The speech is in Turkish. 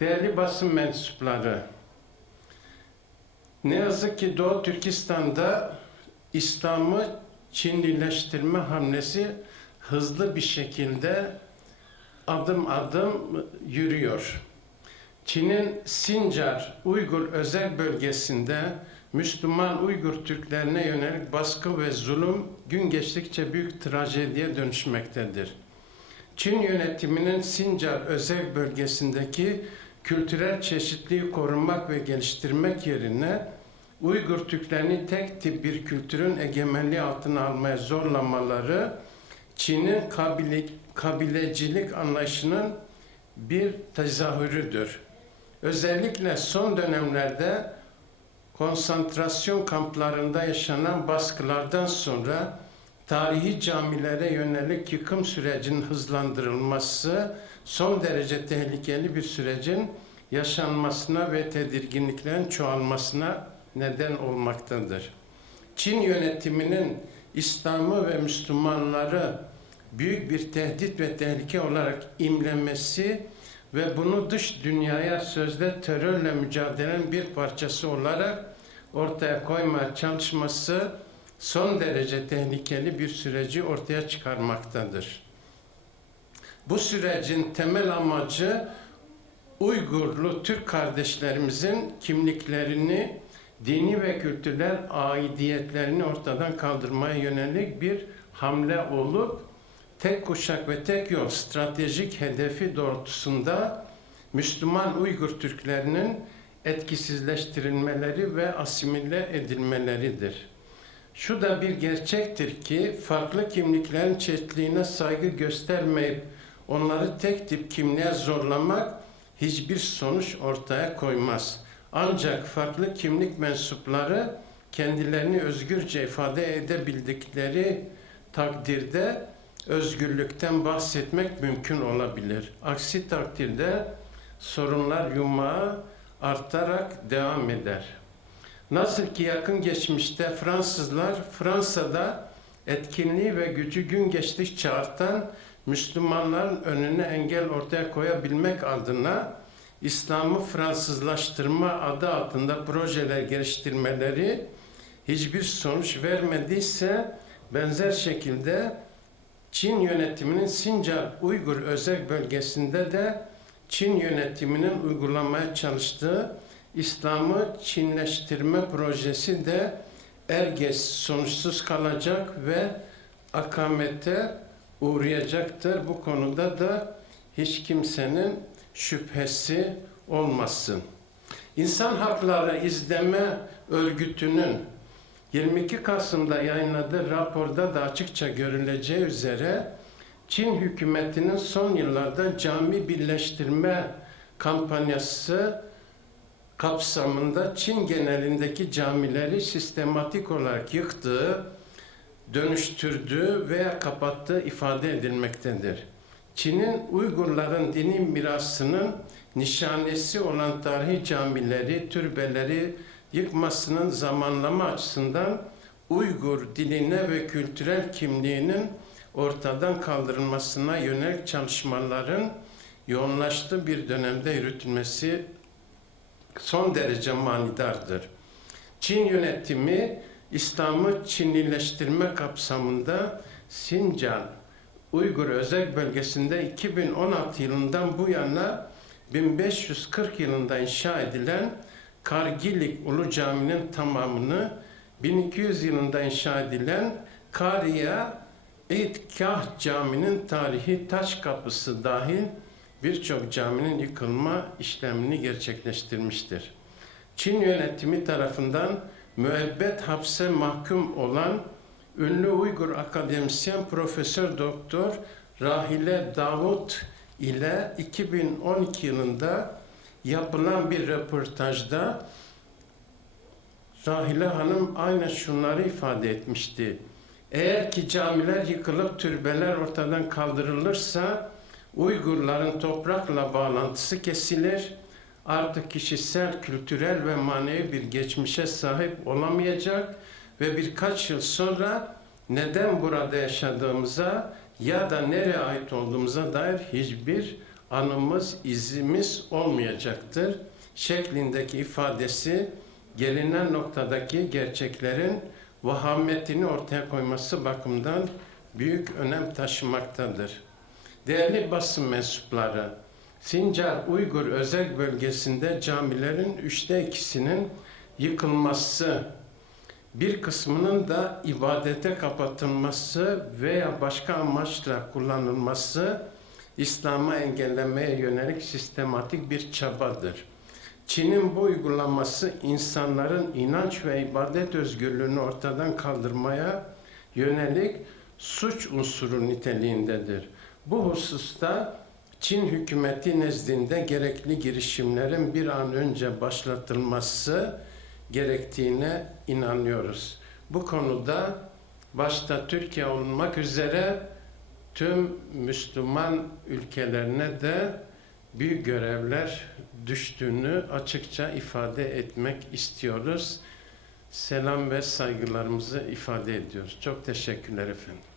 Değerli basın mensupları, ne yazık ki Doğu Türkistan'da İslam'ı Çinlileştirme hamlesi hızlı bir şekilde adım adım yürüyor. Çin'in Sincar Uygur özel bölgesinde Müslüman Uygur Türklerine yönelik baskı ve zulüm gün geçtikçe büyük trajediye dönüşmektedir. Çin yönetiminin Sincar özel bölgesindeki kültürel çeşitliliği korumak ve geliştirmek yerine Uygur Türklerini tek tip bir kültürün egemenliği altına almaya zorlamaları Çin'in kabile, kabilecilik anlayışının bir tezahürüdür. Özellikle son dönemlerde konsantrasyon kamplarında yaşanan baskılardan sonra tarihi camilere yönelik yıkım sürecinin hızlandırılması son derece tehlikeli bir sürecin yaşanmasına ve tedirginliklerin çoğalmasına neden olmaktadır. Çin yönetiminin İslam'ı ve Müslümanları büyük bir tehdit ve tehlike olarak imlemesi ve bunu dış dünyaya sözde terörle mücadelenin bir parçası olarak ortaya koymaya çalışması son derece tehlikeli bir süreci ortaya çıkarmaktadır. Bu sürecin temel amacı Uygurlu Türk kardeşlerimizin kimliklerini, dini ve kültürel aidiyetlerini ortadan kaldırmaya yönelik bir hamle olup tek kuşak ve tek yol stratejik hedefi doğrultusunda Müslüman Uygur Türklerinin etkisizleştirilmeleri ve asimile edilmeleridir. Şu da bir gerçektir ki farklı kimliklerin çeşitliliğine saygı göstermeyip onları tek tip kimliğe zorlamak hiçbir sonuç ortaya koymaz. Ancak farklı kimlik mensupları kendilerini özgürce ifade edebildikleri takdirde özgürlükten bahsetmek mümkün olabilir. Aksi takdirde sorunlar yumağı artarak devam eder. Nasıl ki yakın geçmişte Fransızlar Fransa'da etkinliği ve gücü gün geçtikçe artan Müslümanların önüne engel ortaya koyabilmek adına İslam'ı Fransızlaştırma adı altında projeler geliştirmeleri hiçbir sonuç vermediyse benzer şekilde Çin yönetiminin Sincar Uygur özel bölgesinde de Çin yönetiminin uygulamaya çalıştığı İslam'ı Çinleştirme projesi de er geç sonuçsuz kalacak ve akamete uğrayacaktır. Bu konuda da hiç kimsenin şüphesi olmasın. İnsan Hakları İzleme Örgütü'nün 22 Kasım'da yayınladığı raporda da açıkça görüleceği üzere Çin hükümetinin son yıllarda cami birleştirme kampanyası kapsamında Çin genelindeki camileri sistematik olarak yıktığı, dönüştürdüğü veya kapattığı ifade edilmektedir. Çin'in Uygurların dini mirasının nişanesi olan tarihi camileri, türbeleri yıkmasının zamanlama açısından Uygur diline ve kültürel kimliğinin ortadan kaldırılmasına yönelik çalışmaların yoğunlaştığı bir dönemde yürütülmesi son derece manidardır. Çin yönetimi İslam'ı Çinlileştirme kapsamında Sincan Uygur özel bölgesinde 2016 yılından bu yana 1540 yılında inşa edilen Kargilik Ulu Cami'nin tamamını 1200 yılında inşa edilen Kariya İtkah Cami'nin tarihi taş kapısı dahil birçok caminin yıkılma işlemini gerçekleştirmiştir. Çin yönetimi tarafından müebbet hapse mahkum olan ünlü Uygur akademisyen Profesör Doktor Rahile Davut ile 2012 yılında yapılan bir röportajda Rahile Hanım aynen şunları ifade etmişti. Eğer ki camiler yıkılıp türbeler ortadan kaldırılırsa Uygurların toprakla bağlantısı kesilir. Artık kişisel, kültürel ve manevi bir geçmişe sahip olamayacak ve birkaç yıl sonra neden burada yaşadığımıza ya da nereye ait olduğumuza dair hiçbir anımız, izimiz olmayacaktır şeklindeki ifadesi gelinen noktadaki gerçeklerin vahametini ortaya koyması bakımından büyük önem taşımaktadır. Değerli basın mensupları, Sincar Uygur özel bölgesinde camilerin üçte ikisinin yıkılması, bir kısmının da ibadete kapatılması veya başka amaçla kullanılması İslam'ı engellemeye yönelik sistematik bir çabadır. Çin'in bu uygulaması insanların inanç ve ibadet özgürlüğünü ortadan kaldırmaya yönelik suç unsuru niteliğindedir. Bu hususta Çin hükümeti nezdinde gerekli girişimlerin bir an önce başlatılması gerektiğine inanıyoruz. Bu konuda başta Türkiye olmak üzere tüm Müslüman ülkelerine de büyük görevler düştüğünü açıkça ifade etmek istiyoruz. Selam ve saygılarımızı ifade ediyoruz. Çok teşekkürler efendim.